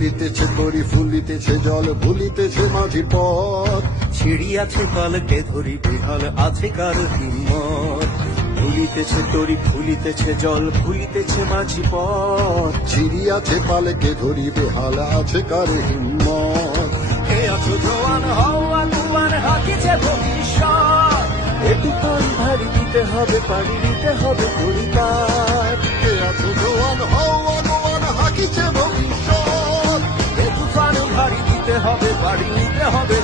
গলিতেছে তরি ফুলিতেছে জল ভুলিতেছে মাঝি পথ ছিড়িয়াছে পালকে ধরি বেহাল আছে কার হিম্মত ভুলিতেছে তরি ফুলিতেছে জল ভুলিতেছে মাঝি পথ ছিড়িয়াছে পালকে ধরি বেহাল আছে কার হিম্মত কে আছো জোয়ান হও আগুয়ান হাকিছে ভবিষ্যৎ একটু পান ভারী দিতে হবে পাড়ি দিতে হবে পরিবার কে আছো জোয়ান হও আগুয়ান হাকিছে ভবিষ্যৎ একটু পান ভারী দিতে হবে পাড়ি দিতে হবে